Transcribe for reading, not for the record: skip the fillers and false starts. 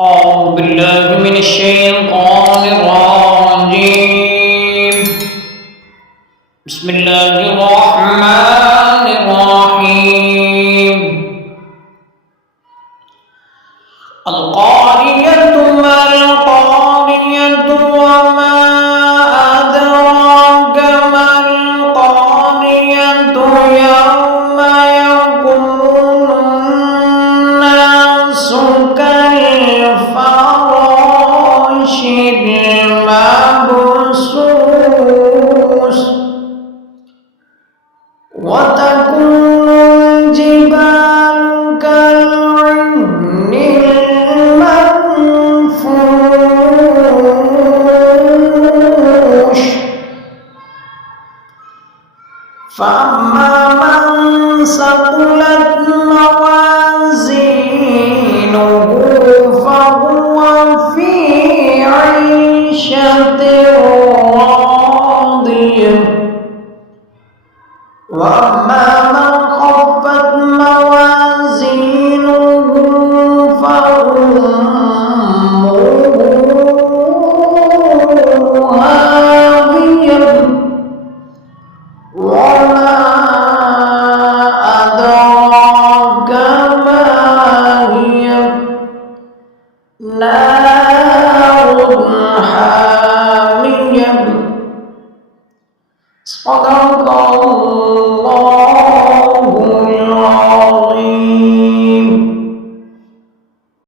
أعوذ بالله من الشيطان الرجيم. بسم الله الرحمن الرحيم. القارية ما القارية وما أدراك ما القارية يوم يكون الناس كالفراش المبثوث وتكون الجبال كالعهن المنفوش فأما من ثقلت موازينه فهو في عيشة راضية وأما من خفت موازينه فأمه هاوية